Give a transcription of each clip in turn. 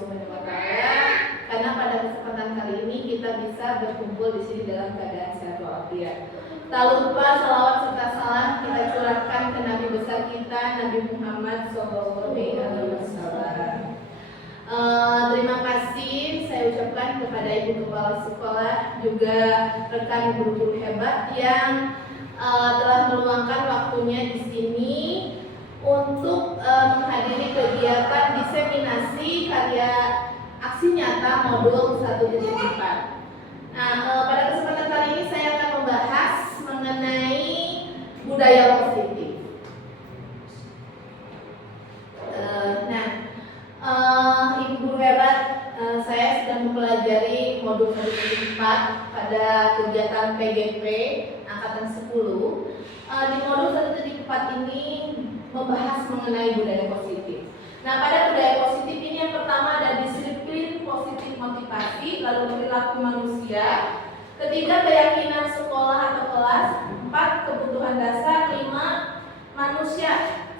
Subhanahu wa taala karena pada kesempatan kali ini kita bisa berkumpul di sini dalam keadaan sehat walafiat. Tak lupa salawat serta salam kita curahkan ke Nabi besar kita Nabi Muhammad SAW. Terima kasih saya ucapkan kepada Ibu Kepala Sekolah juga rekan guru-guru hebat yang telah meluangkan waktunya di sini untuk menghadiri kegiatan diseminasi karya aksi nyata modul 1.4. Nah, pada kesempatan kali ini saya akan membahas mengenai budaya positif. Ibu guru hebat, saya sedang mempelajari modul 1.4 pada kegiatan PGP angkatan 10. Di modul 1.4 ini membahas mengenai budaya positif. Nah, pada budaya positif ini yang pertama ada disiplin positif motivasi, lalu perilaku manusia, ketiga keyakinan sekolah atau kelas, 4 kebutuhan dasar, 5 manusia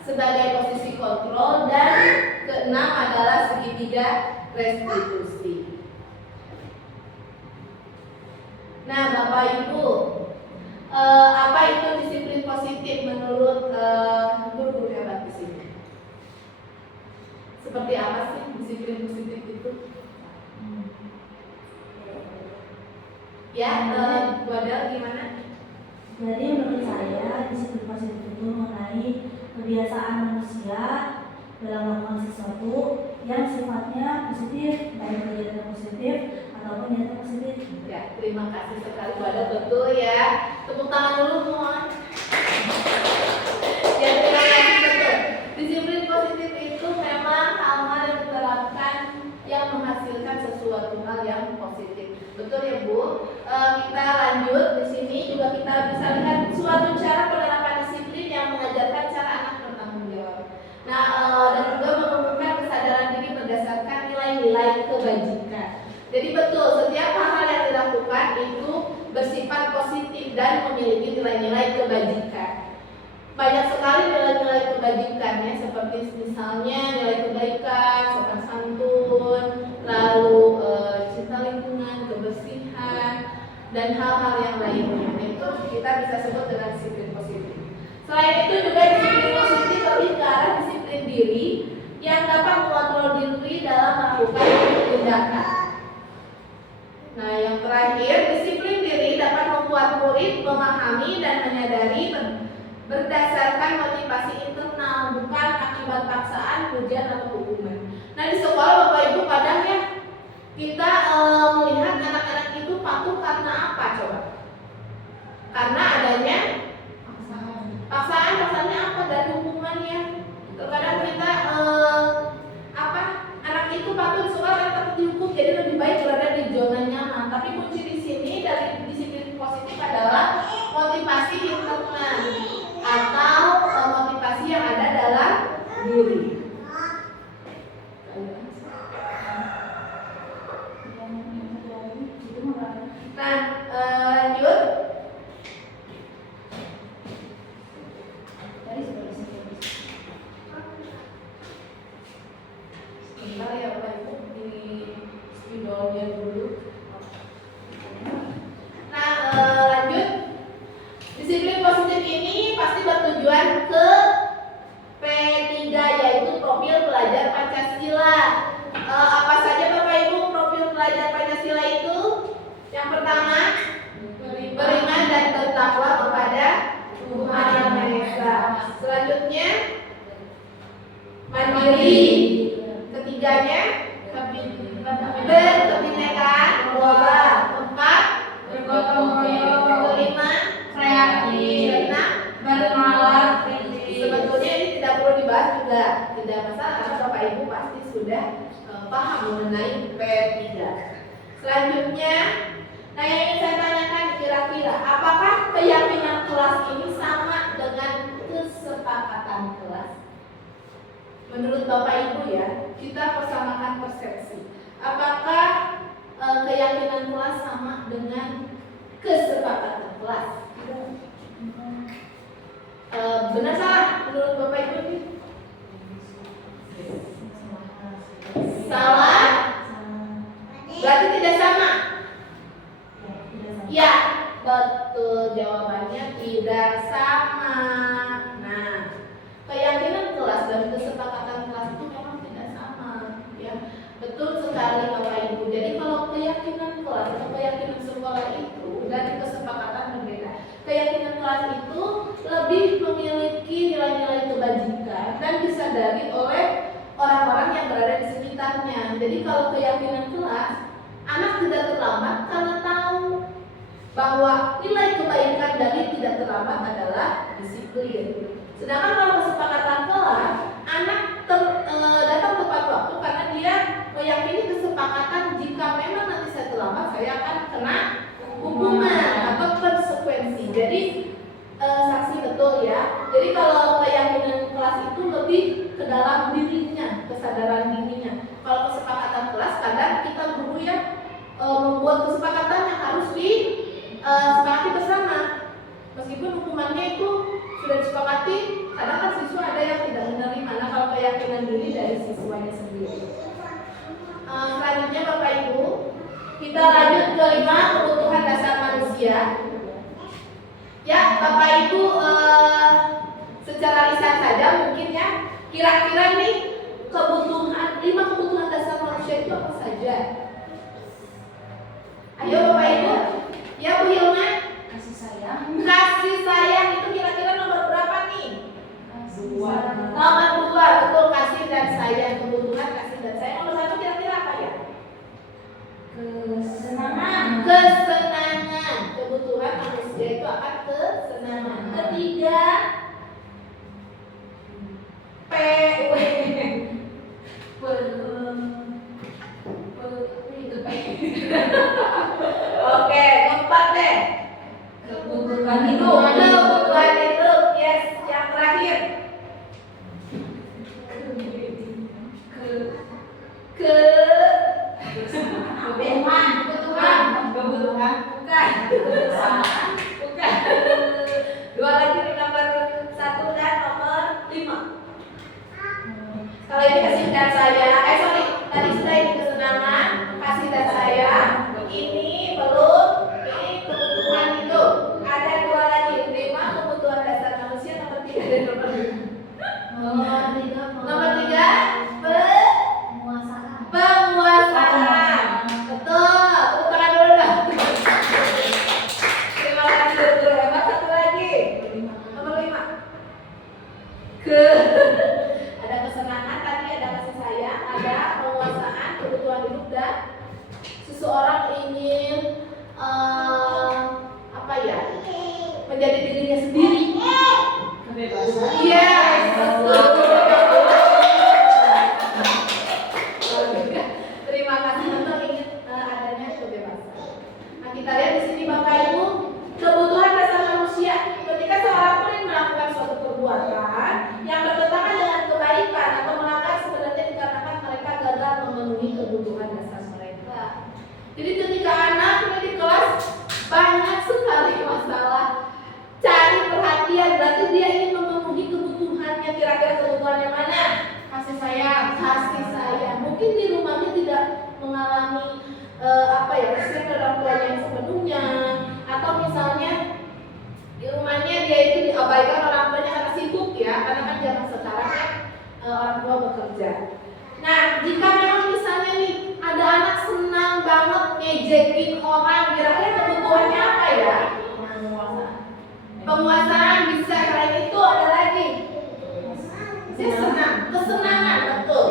sebagai posisi kontrol, dan keenam adalah segitiga restitusi. Nah, Bapak Ibu, apa itu disiplin positif menurut guru-guru hebat di sini? Seperti apa sih disiplin positif itu? Ya, Bu Adel gimana? Jadi menurut saya disiplin positif itu mengenai kebiasaan manusia dalam melakukan sesuatu yang sifatnya positif, baik kegiatan positif ataupun niatan positif. Ya, terima kasih sekali Bu Adel, betul ya. Tepuk tangan dulu semua. Ya, terima kasih, betul. Disiplin positif itu memang hal-hal yang diterapkan yang menghasilkan sesuatu hal yang positif. Betul ya Bu? Kita lanjut di sini juga kita bisa lihat suatu cara penerapan disiplin yang mengajarkan cara anak bertanggung jawab. Nah, dan juga menumbuhkan kesadaran diri berdasarkan nilai-nilai kebajikan. Jadi betul, setiap hal yang dilakukan itu bersifat positif dan memiliki nilai-nilai kebajikan. Banyak sekali nilai-nilai kebajikannya, seperti misalnya nilai kebaikan, sopan santun, lalu cinta lingkungan, kebersihan, dan hal-hal yang lainnya. Itu kita bisa sebut dengan disiplin positif. Selain itu juga disiplin positif lebih ke arah disiplin diri yang dapat mengontrol diri dalam melakukan tindakan. Nah, yang terakhir, disiplin diri dapat membuat murid memahami dan menyadari berdasarkan motivasi internal, bukan akibat paksaan, pujian atau hukuman. Nah, di sekolah Bapak Ibu kadang ya kita melihat anak-anak itu patuh karena apa coba? Karena adanya paksaan apa dari hukumannya. Terkadang kita anak itu patuh di sekolah karena takut dihukum, jadi lebih baik berada di zona nyaman. Tapi kunci di sini dari disiplin positif adalah motivasi internal atau motivasi yang ada dalam diri. Nah, lanjut. Sebentar ya Bapak Ibu, di spidolnya dulu. Nah, lanjut. Disiplin positif ini pasti bertujuan ke P3, yaitu profil pelajar Pancasila. Apa saja Bapak Ibu profil pelajar Pancasila itu? Yang pertama, beriman dan bertakwa kepada Tuhan Yang Maha Esa. Selanjutnya, mandiri. Ketiganya, berkebinekaan global. 4, bergotong royong. 5, kreatif. 6, bernalar kritis. Sebetulnya ini tidak perlu dibahas juga, tidak masalah karena Bapak Ibu pasti sudah paham mengenai P3. Selanjutnya, nah yang ingin saya tanyakan kira-kira apakah keyakinan kelas ini sama dengan kesepakatan kelas? Menurut Bapak Ibu ya, kita persamakan persepsi. Apakah keyakinan kelas sama dengan kesepakatan kelas? Benar salah menurut Bapak Ibu? Salah. sama? Tidak sama. Ya, betul, jawabannya tidak sama. Nah, keyakinan kelas dan kesepakatan kelas itu memang tidak sama, ya. Betul sekali Bapak Ibu. Jadi kalau keyakinan kelas atau keyakinan sekolah itu dan kesepakatan berbeda. Keyakinan kelas itu lebih memiliki nilai-nilai kebajikan dan disadari oleh orang-orang yang berada di sekitarnya. Jadi kalau keyakinan kelas, anak tidak terlambat karena tahu bahwa nilai kebaikan dari tidak terlambat adalah disiplin. Sedangkan kalau kesepakatan kelas, anak datang tepat waktu karena dia meyakini kesepakatan jika memang nanti saya terlambat saya akan kena hukuman atau konsekuensi. Jadi saksi betul ya. Jadi kalau keyakinan kelas itu lebih ke dalam dirinya, kesadaran dirinya. Kalau kesepakatan kelas kadang kita guru yang membuat kesepakatan yang harus disepakati bersama. Meskipun hukumannya itu sudah disepakati, kadang kan siswa ada yang tidak menerima. Nah, kalau keyakinan diri dari siswanya sendiri. Selanjutnya Bapak Ibu, kita lanjut ke 5 kebutuhan dasar manusia. Ya, Bapak Ibu secara lisan saja mungkin ya, kira-kira nih kebutuhan 5 kebutuhan dasar manusia itu apa saja? Ayo Bapak Ibu, ya Bu Hilma. Kasih sayang. Kasih sayang itu kira-kira nomor berapa nih? Dua. Nomor 2, betul, kasih dan sayang. Kebutuhan kasih dan sayang. Nomor 1 kira-kira apa ya? Kesenangan. Kesenangan. Kebutuhan manusia itu akan kesenangan. Ketiga, PW. Oke, keempat deh. Kebutuhan Hidup. Kebutuhan hidup. Yes, yang terakhir. Kebutuhan. Kebutuhan. Bukan. Bukan. Dua lagi nih, nomor 1 dan nomor 5. Kalau ini kasih dan sayang, sorry, tadi sudah ini kesenangan, kasih dan sayang. Ini belum, ini kebutuhan hidup. Ada 2 lagi, 5 kebutuhan dasar manusia, nomor 3 dan nomor 5. Nomor 3, penguasaan. Betul, tepuk tangan dulu dong. Terima kasih guru hebat. Satu lagi, nomor 5. Ada kesenangan tadi, ada kasih sayang, ada penguasaan, kebutuhan hidup, dan seseorang ingin apa ya, menjadi dirinya sendiri. Kebebasan. Yes, betul. Terima kasih untuk ingin adanya kebebasan. Nah, kita lihat di sini Bapak Ibu, kebutuhan dasar manusia. Ketika seorang pun melakukan suatu perbuatan yang bertentangan dengan kebaikan atau melanggar, sebenarnya dikarenakan mereka gagal memenuhi kebutuhan dasar mereka. Jadi ketika anak di kelas banyak sekali masalah, cari perhatian, berarti dia ingin memenuhi kebutuhannya. Kira-kira kebutuhannya mana? Kasih sayang, kasih sayang. Mungkin di rumahnya tidak mengalami respect dari orang tuanya yang sepenuhnya, atau misalnya di rumahnya dia itu diabaikan orang tuanya karena sibuk ya, karena kan zaman sekarang ya orang tua bekerja. Nah, jika memang misalnya nih ada anak senang banget ngejekin orang, kira-kira kebutuhannya apa ya? Penguasaan bisa. Selain itu ada lagi, dia senang, kesenangan, betul.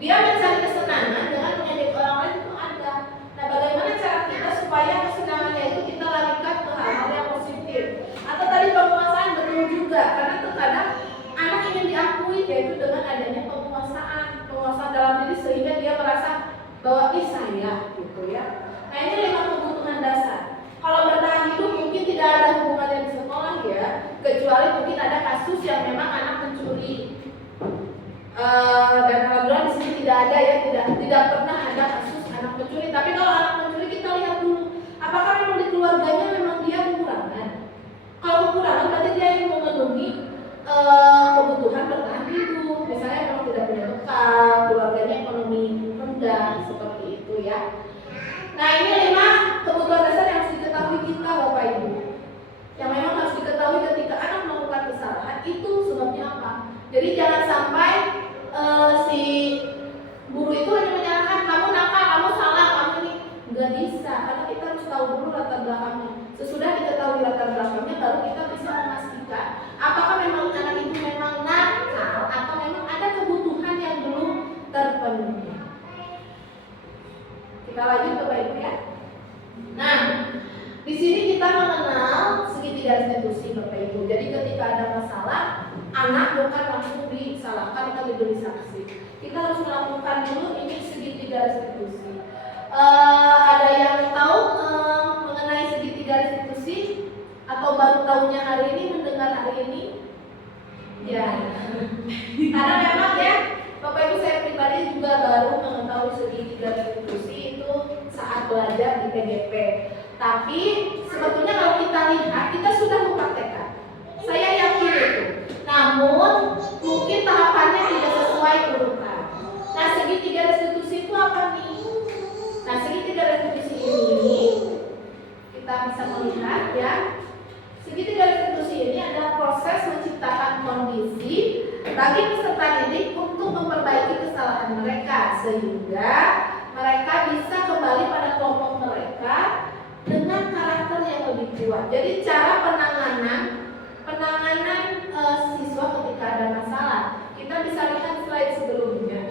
Dia mencari kesenangan dengan mengejek orang lain itu ada. Nah, bagaimana cara kita supaya kesenangannya itu kita larikan ke hal-hal yang positif? Atau tadi penguasaan, betul juga, karena terkadang anak ingin diakui, yaitu dengan adanya penguasaan dalam diri sehingga dia merasa bahwa ini saya, gitu ya. Nah, ini 5 kebutuhan dasar. Kalau bertahan hidup mungkin tidak ada hubungannya di sekolah ya, kecuali mungkin ada kasus yang memang anak mencuri. Dan alhamdulillah di sini tidak ada ya, tidak pernah ada kasus anak mencuri. Tapi kalau anak mencuri kita lihat dulu, apakah memang di keluarganya memang dia kekurangan. Kalau kekurangan berarti dia yang memenuhi kebutuhan bertahan hidup. Misalnya memang tidak punya bekal, keluarganya ekonomi rendah, seperti itu ya. Nah, ini 5 kebutuhan dasar yang harus diketahui kita Bapak Ibu. Yang memang harus diketahui ketika anak melakukan kesalahan itu sebabnya apa. Jadi jangan sampai si guru itu hanya menyalahkan kamu nakal, kamu salah, kamu ini. Nggak bisa, karena kita harus tahu dulu latar belakangnya. Sesudah diketahui latar belakangnya, baru kita bisa memastikan apakah memang anak itu memang nakal atau memang ada kebutuhan yang belum terpenuhi. Kita lanjut Bapak Ibu ya. Nah, di sini kita mengenal segitiga restitusi Bapak Ibu. Jadi ketika ada masalah, anak bukan langsung disalahkan atau diberi sanksi. Kita harus melakukan dulu ini segitiga restitusi. Ada yang tahu mengenai segitiga restitusi atau baru tahunya hari ini, mendengar hari ini? Ya, karena memang ya Bapak Ibu, saya pribadi juga baru mengetahui segitiga restitusi itu saat belajar di PGP. Tapi sebetulnya kalau kita lihat, kita sudah mempraktekkan. Saya yakin itu. Namun mungkin tahapannya tidak sesuai urutan. Nah, segitiga restitusi itu apa nih? Nah, segitiga restitusi ini kita bisa melihat ya. Segitiga restitusi ini adalah proses menciptakan kondisi bagi peserta didik untuk memperbaiki kesalahan mereka sehingga mereka bisa kembali pada kelompok mereka dengan karakter yang lebih kuat. Jadi cara penanganan siswa ketika ada masalah, kita bisa lihat slide sebelumnya.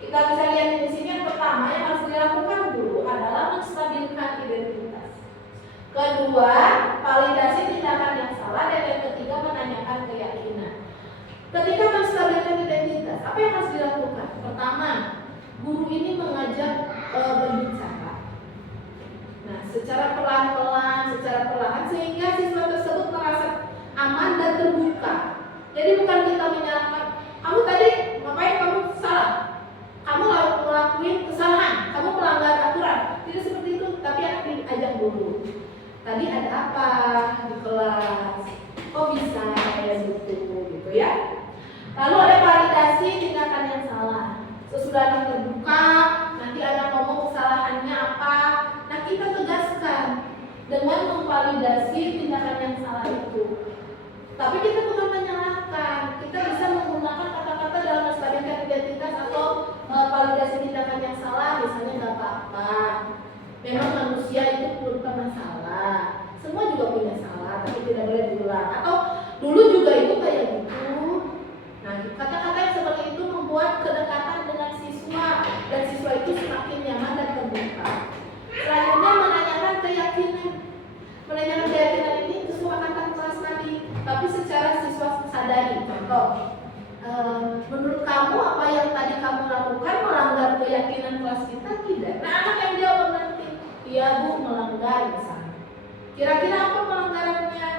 Kita bisa lihat di sini yang pertama yang harus dilakukan dulu adalah menstabilkan identitas. Kedua, validasi tindakan yang salah, dan yang ketiga menanyakan keyakinan. Ketika menstabilkan identitas, apa yang harus dilakukan? Pertama, guru ini mengajak berbicara. Nah, secara perlahan sehingga siswa tersebut merasa aman dan terbuka. Jadi bukan kita menyalahkan, kamu tadi ngapain, kamu salah, kamu ngelakuin kesalahan, kamu melanggar aturan. Tidak seperti itu, tapi anak diajak dulu. Tadi ada apa di kelas? Kok bisa kayak gitu ya? Lalu ada validasi tindakan yang salah. Sesudah anak terbuka, nanti anak ngomong kesalahannya apa. Nah, kita tegaskan dengan memvalidasi tindakan yang salah itu. Tapi kita bukan menyalahkan. Kita bisa menggunakan kata-kata dalam menstabilkan identitas atau validasi tindakan yang salah. Misalnya nggak apa-apa. Memang manusia itu pernah salah. Semua juga punya salah, tapi tidak boleh diulang. Atau dulu juga itu kayak gitu. Nah, kata-kata yang seperti itu membuat kedekatan dengan siswa, dan siswa itu semakin nyaman dan terbuka. Selanjutnya menanyakan keyakinan. Menanyakan keyakinan ini kesepakatan kelas tadi, tapi secara siswa sadari. Contoh, menurut kamu apa yang tadi kamu lakukan melanggar keyakinan kelas kita? Tidak. Nah, anak yang jawab nanti, iya Bu, melanggar misalnya. Kira-kira apa pelanggarannya?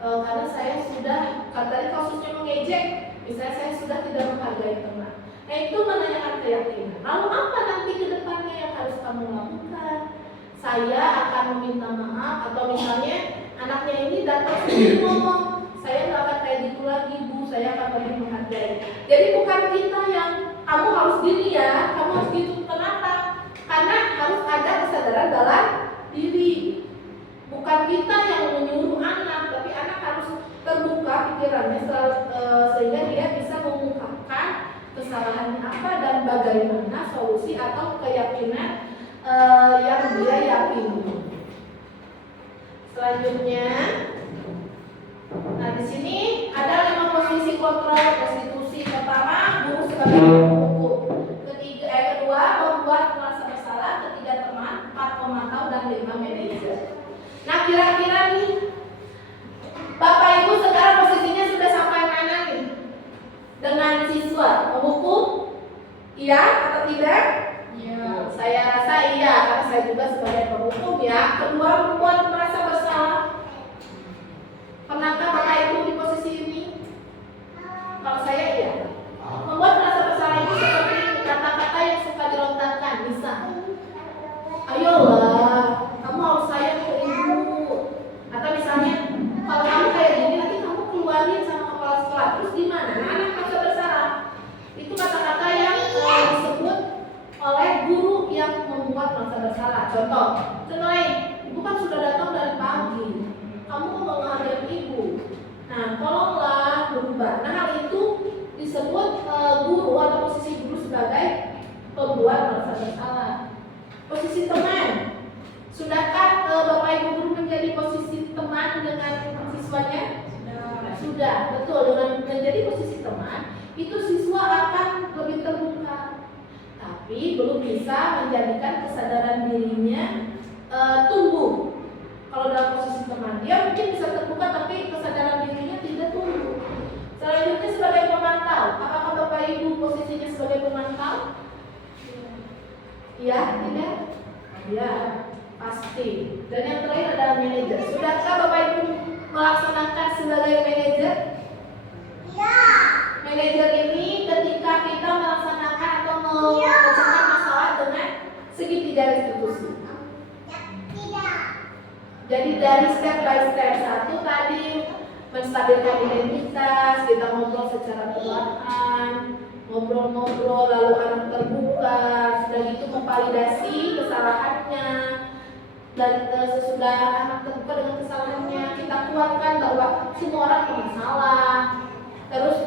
Karena saya sudah, tadi kasusnya mengejek, misalnya saya sudah tidak menghargai teman. Nah, itu menanyakan keyakinan. Lalu apa nanti ke depannya yang harus kamu lakukan? Saya akan meminta maaf, atau misalnya anaknya ini datang sendiri ngomong, saya nggak akan kayak gitu lagi Bu, saya akan lebih menghargai. Jadi bukan kita yang kamu harus gini ya, kamu harus gitu. Kenapa? Karena harus ada kesadaran dalam diri. Bukan kita yang menyuruh anak, tapi anak harus terbuka pikirannya sehingga dia bisa mengungkapkan kesalahannya apa dan bagaimana solusi atau keyakinan yang dia yakini. Selanjutnya, nah di sini ada 5 posisi kontrol restitusi. Pertama, guru sebagai penghukum. Kedua, membuat merasa bersalah. Ketiga, teman. 4, pemantau. Dan 5, manajer. Nah, kira-kira nih, Bapak Ibu sekarang posisinya sudah sampai mana nih? Dengan siswa, menghukum? Iya atau tidak? Iya. Saya rasa iya, karena saya juga sebagai penghukum ya. Kedua, membuat merasa bersalah. Pernahkah Bapak Ibu di posisi ini? Kalau saya iya. Membuat merasa bersalah itu seperti kata-kata yang suka dilontarkan. Bisa, ayolah, kamu harus sayang ke ibu. Atau misalnya, kalau kamu kayak gini nanti kamu keluarin sama kepala sekolah. Terus gimana? Nah, anak merasa bersalah. Itu kata-kata yang disebut oleh guru yang membuat merasa bersalah. contoh lain, ibu kan sudah datang dari pagi, kamu kok nggak menghargai ibu. Nah, tolonglah berubah. Nah, hal itu disebut guru atau posisi guru sebagai pembuat merasa bersalah. Posisi teman, sudahkah Bapak Ibu guru menjadi posisi teman dengan siswanya? Sudah, betul. Dengan menjadi posisi teman, itu siswa akan lebih terbuka. Tapi belum bisa menjadikan kesadaran dirinya tumbuh. Kalau dalam posisi teman, dia mungkin bisa terbuka, tapi kesadaran dirinya tidak tumbuh. Selanjutnya sebagai pemantau, apakah Bapak Ibu posisinya sebagai pemantau? Iya, tidak? Ya, pasti. Dan yang terakhir adalah manajer. Sudahkah Bapak Ibu melaksanakan sebagai manajer? Ya. Manajer ini ketika kita melaksanakan atau memecahkan masalah dengan segitiga restitusi. Jadi dari step by step, satu tadi menstabilkan identitas, kita ngobrol secara perlahan, ngobrol-ngobrol lalu anak terbuka, sudah gitu memvalidasi kesalahannya, dan sesudah anak terbuka dengan kesalahannya, kita kuatkan bahwa semua orang punya salah, terus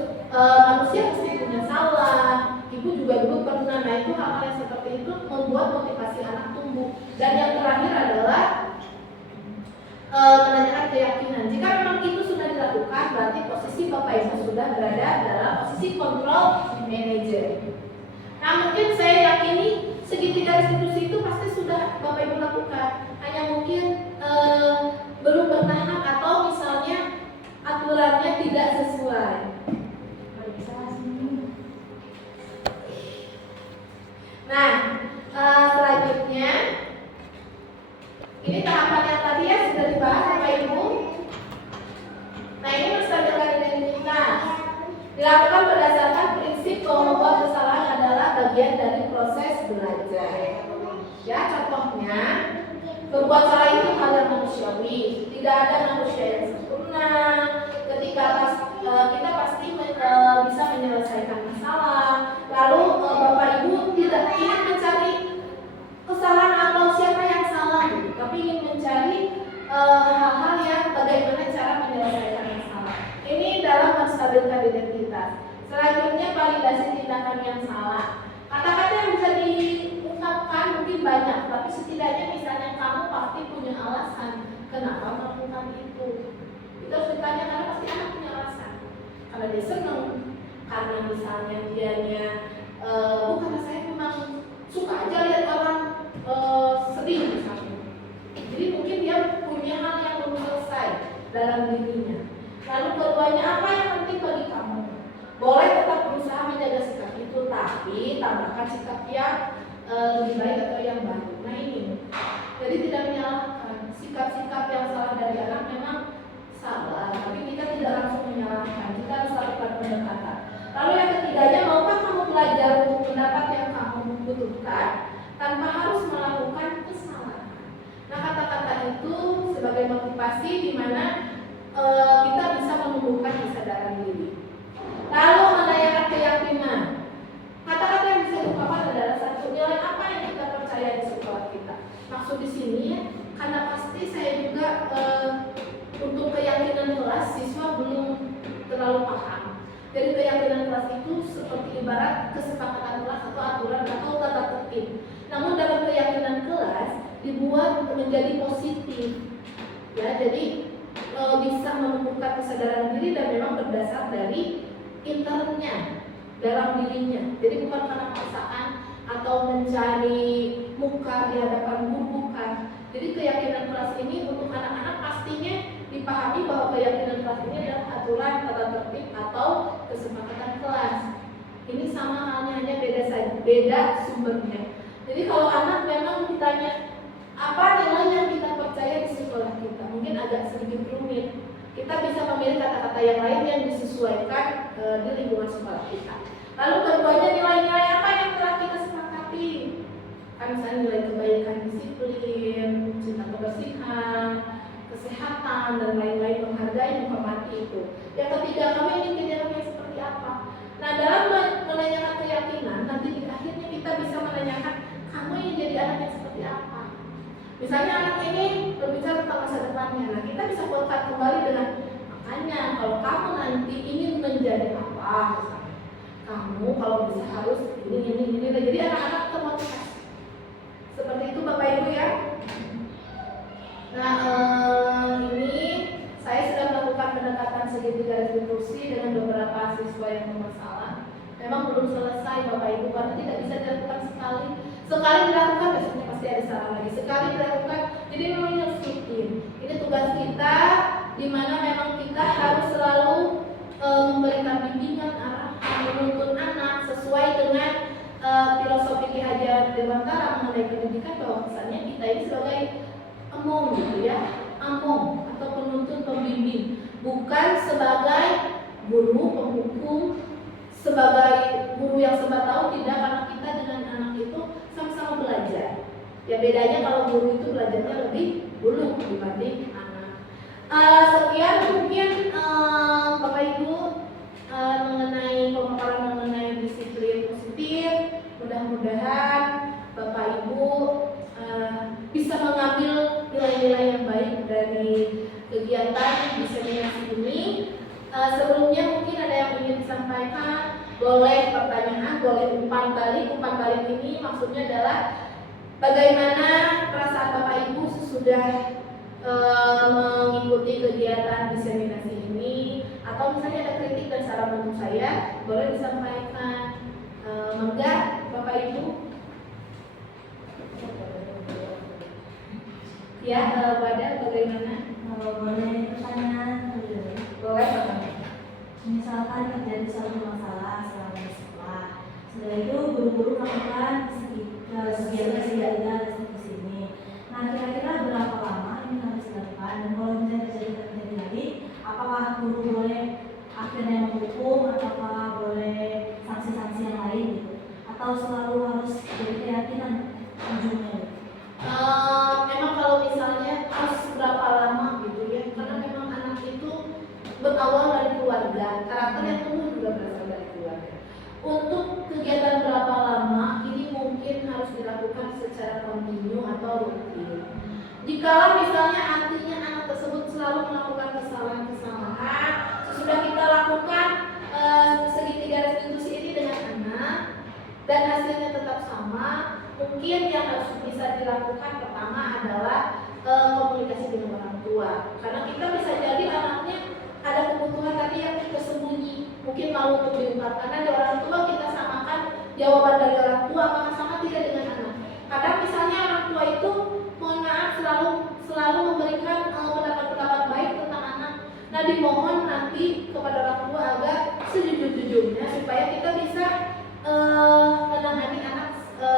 manusia pasti punya salah, ibu juga dulu pernah. Nah, itu hal-hal yang seperti itu membuat motivasi anak tumbuh. Dan yang terakhir adalah menanyakan keyakinan. Jika memang itu sudah dilakukan, berarti posisi Bapak Ibu sudah berada dalam posisi control manager. Nah, mungkin saya yakini segitiga restitusi itu pasti sudah Bapak Ibu lakukan. Hanya mungkin belum bertahap atau misalnya aturannya tidak sesuai. Nah, selanjutnya ini tahapan yang tadi ya sudah dibahas Bapak Ibu. Nah, ini menstabilkan identitas. Dilakukan berdasarkan prinsip bahwa membuat kesalahan adalah bagian dari proses belajar. Ya, contohnya berbuat salah itu hal yang manusiawi. Tidak ada manusia yang sempurna. Ketika kita pasti bisa menyelesaikan masalah. Lalu Bapak Ibu tidak ingin mencari kesalahan atau siapa yang salah, tapi ingin mencari hal-hal yang bagaimana cara menyelesaikan masalah. Ini dalam menstabilkan identitas. Selanjutnya validasi tindakan yang salah. Kata-kata yang bisa diungkapkan mungkin banyak, tapi setidaknya misalnya kamu pasti punya alasan kenapa melakukan itu. Itu harus ditanya karena pasti anak punya alasan. Karena dia senang, karena misalnya dianya karena saya memang suka aja lihat orang sedih misalnya. Jadi mungkin dia punya hal yang belum selesai dalam dirinya. Lalu keduanya, apa yang penting bagi kamu? Boleh tetap berusaha menjaga sikap itu, tapi tambahkan sikap yang lebih baik atau yang baik. Nah, ini jadi tidak menyalahkan. Sikap-sikap yang salah dari anak memang salah, tapi kita tidak langsung menyalahkan. Kita harus lakukan pendekatan. Lalu yang ketiganya, maukah kamu belajar untuk pendapat yang kamu butuhkan tanpa harus melakukan kesalahan? Nah, kata-kata itu sebagai motivasi di mana kita bisa menumbuhkan kesadaran diri. Lalu menanyakan keyakinan. Kata-kata yang bisa diungkapkan adalah satu, nilai apa yang kita percaya di sekolah kita. Maksud di sini ya, karena pasti saya juga untuk keyakinan kelas siswa belum terlalu paham. Jadi keyakinan kelas itu seperti ibarat kesepakatan kelas atau aturan atau tata tertib. Namun dalam keyakinan kelas dibuat menjadi positif. Ya, jadi bisa menumbuhkan kesadaran diri dan memang berdasar dari internnya dalam dirinya. Jadi bukan karena paksaan atau mencari muka di hadapan guru, bukan. Jadi keyakinan kelas ini untuk anak-anak pastinya dipahami bahwa keyakinan kelas ini adalah aturan tata tertib atau kesepakatan kelas. Ini sama halnya, hanya beda sumbernya. Jadi kalau anak memang ditanya apa nilai yang kita percaya di sekolah kita, mungkin agak sedikit rumit. Kita bisa memilih kata-kata yang lain yang disesuaikan di lingkungan sekolah kita. Lalu keduanya, nilai-nilai apa yang telah kita sepakati? Kan misalnya nilai kebaikan, disiplin, cinta kebersihan, kesehatan, dan lain-lain, menghargai, menghormati itu. Yang ketiga, kamu ingin jadi anak yang seperti apa? Nah, dalam menanyakan keyakinan, nanti di akhirnya kita bisa menanyakan, kamu ingin jadi anak yang seperti apa? Misalnya anak ini berbicara tentang masa depannya, nah kita bisa kuatkan kembali dengan makanya kalau kamu nanti ingin menjadi apa, misalnya, kamu kalau bisa harus ini. Jadi anak-anak termotivasi. Seperti itu Bapak Ibu ya. Nah ini saya sudah melakukan pendekatan segitiga restitusi dengan beberapa siswa yang bermasalah. Memang belum selesai Bapak Ibu karena tidak bisa dilakukan sekali. Sekali dilakukan besoknya pasti ada salah lagi. Sekali dilakukan, jadi memang harus rutin. Ini tugas kita, di mana memang kita harus selalu memberikan bimbingan arahan, menuntun anak sesuai dengan filosofi Ki Hajar Dewantara mengenai pendidikan, bahwa misalnya kita ini sebagai among gitu ya, among atau penuntun pembimbing, bukan sebagai guru penghukum, sebagai guru yang serba tahu, tidak, karena kita dengan anak itu sama-sama belajar. Ya bedanya kalau guru itu belajarnya lebih dulu dibanding anak. Sekian mungkin Bapak Ibu mengenai pemaparan mengenai disiplin positif. Mudah-mudahan Bapak Ibu bisa mengambil nilai-nilai yang baik dari kegiatan diseminasi ini. Sebelumnya mungkin ada yang ingin disampaikan, boleh pertanyaan, boleh umpan balik. Umpan balik ini maksudnya adalah bagaimana perasaan Bapak Ibu sesudah mengikuti kegiatan diseminasi ini, atau misalnya ada kritik dan saran untuk saya, boleh disampaikan. Mangga Bapak Ibu. Ya, pada bagaimana? Boleh pertanyaan? Boleh Bapak. Misalkan terjadi suatu masalah selama di sekolah, setelah itu guru-guru melakukan kegiatan di sini. Nah, kira-kira berapa lama ini harus dilakukan? Dan kalau misalnya terjadi lagi, apakah guru boleh akhirnya menghukum, apakah boleh sanksi-sanksi yang lain gitu? Atau selalu harus jadi keyakinan ujungnya? Memang kalau misalnya harus berapa lama gitu ya, karena memang anak itu berawal dari keluarga, karakter yang tumbuh juga berasal dari keluarga. Untuk kegiatan berapa lama ini mungkin harus dilakukan secara kontinu atau rutin. Jika misalnya artinya anak tersebut selalu melakukan kesalahan-kesalahan, sesudah kita lakukan segitiga restitusi ini dengan anak dan hasilnya tetap sama, mungkin yang harus bisa dilakukan pertama adalah komunikasi dengan orang tua. Karena kita bisa jadi anaknya ada kebutuhan tadi yang tersembunyi, mungkin malu untuk diungkapkan. Karena di orang tua kita samakan jawaban dari orang tua, maka sama tidak dengan anak. Kadang misalnya orang tua itu, mohon maaf, selalu memberikan pendapat-pendapat baik tentang anak. Nah, dimohon nanti kepada orang tua agar sejujur-jujurnya supaya kita bisa menangani anak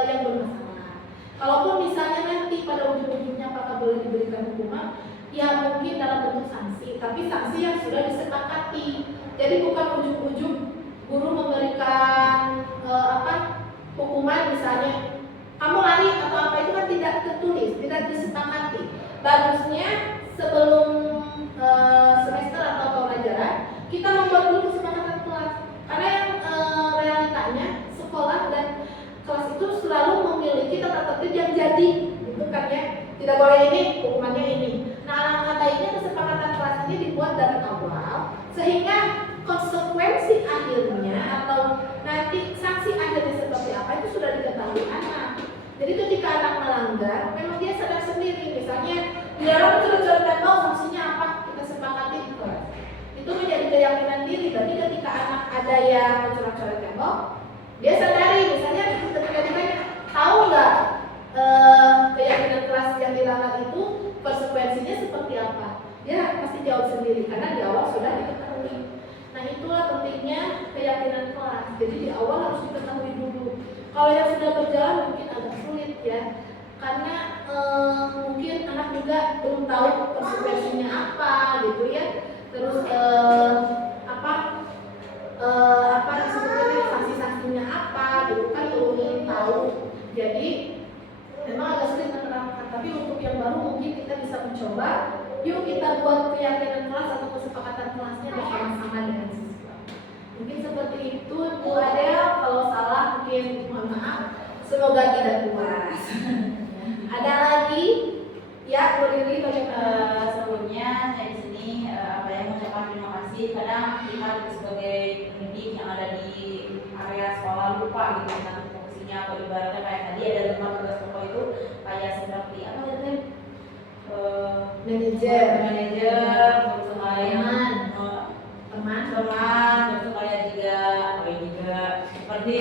yang bermasalah. Kalaupun misalnya nanti pada ujung-ujungnya apakah boleh diberikan hukuman, ya mungkin dalam bentuk sanksi, tapi sanksi yang sudah disepakati. Jadi bukan ujung-ujung guru memberikan hukuman misalnya kamu lari atau apa, itu kan tidak tertulis, tidak disepakati. Bagusnya sebelum semester atau tahun ajaran kita membuat dulu kesepakatan kelas, karena yang realitanya sekolah dan kelas itu selalu memiliki tata tertib yang jadi, itu kan ya, tidak boleh ini, hukumannya ini. Nah, alangkah baiknya kesepakatan kelas ini dibuat dari awal sehingga konsekuensi akhirnya atau nanti sanksi akhirnya seperti apa itu sudah diketahui anak. Jadi ketika anak melanggar, memang dia sadar sendiri. Misalnya dilarang mencoret-coret mau sanksinya apa, kita sepakati di kelas. Itu menjadi keyakinan diri. Berarti ketika anak ada yang mencoret-coret tembok, dia sadari. Misalnya ketika ditanya, tahu nggak keyakinan kelas yang dilanggar itu konsekuensinya seperti apa? Dia pasti jawab sendiri karena di awal sudah diketahui. Nah, itulah pentingnya keyakinan kelas. Jadi di awal harus diketahui dulu. Kalau yang sudah berjalan mungkin agak sulit ya, karena mungkin anak juga belum tahu konsekuensinya apa gitu ya. Terus disebutnya sanksi-sanksinya apa gitu kan, belum tahu. Jadi memang agak sulit menerapkan. Tapi untuk yang baru mungkin kita bisa mencoba. Yuk kita buat keyakinan kelas atau kesepakatan kelasnya bersama-sama dengan siswa. Mungkin seperti itu Bu Adel. Kalau salah mungkin mohon maaf. Semoga tidak puas. Ada lagi? Ya, Bu Riri bagaimana? Sebelumnya saya di sini mengucapkan terima kasih. Kadang kita sebagai pendidik yang ada di area sekolah lupa gitu dengan fungsinya, atau ibaratnya kayak tadi ada 5 tugas pokok itu kayak seperti apa ya tadi? Manajer, terus kemudian Teman. terus kemudian juga seperti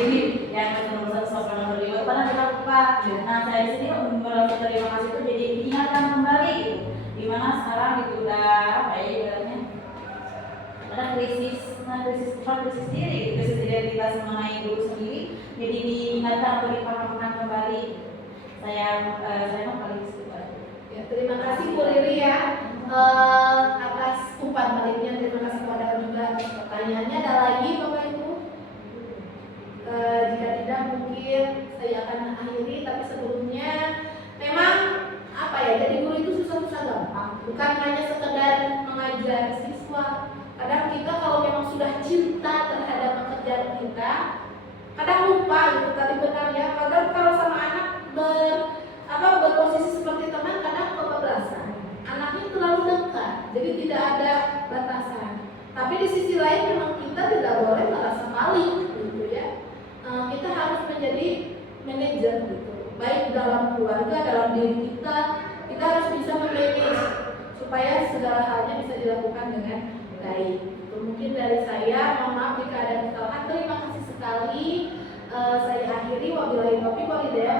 yang nomor 1 sampai nomor 5 karena kita lupa. Nah, saya di sini merasa terima kasih itu jadi diingatkan kembali gitu. Dimana sekarang itu udah apa ya ibaratnya ada krisis diri, krisis identitas mengenai diri sendiri, jadi diingatkan atau dipahamkan kembali. Saya mau paling segitu aja. Ya, terima kasih Bu Riri ya atas umpan baliknya. Terima kasih kepada juga atas pertanyaannya. Ada lagi Bapak Ibu? Jika tidak mungkin saya akan akhiri, tapi sebelumnya memang apa ya, jadi guru itu susah-susah gampang, bukan hanya sekedar mengajar siswa. Kadang kita kalau memang sudah cinta terhadap pekerjaan kita, kadang lupa gitu tadi benar ya. Kadang kalau sama anak berposisi seperti teman, kadang kebablasan. Anaknya terlalu dekat, jadi tidak ada batasan. Tapi di sisi lain memang kita tidak boleh merasa maling gitu ya. Kita harus menjadi manajer gitu, baik dalam keluarga, dalam diri kita harus bisa memanage supaya segala halnya bisa dilakukan dengan baik. Itu mungkin dari saya. Mohon maaf jika ada kesalahan. Terima kasih sekali. Saya akhiri. Wabillahi taufiq wal hidayah.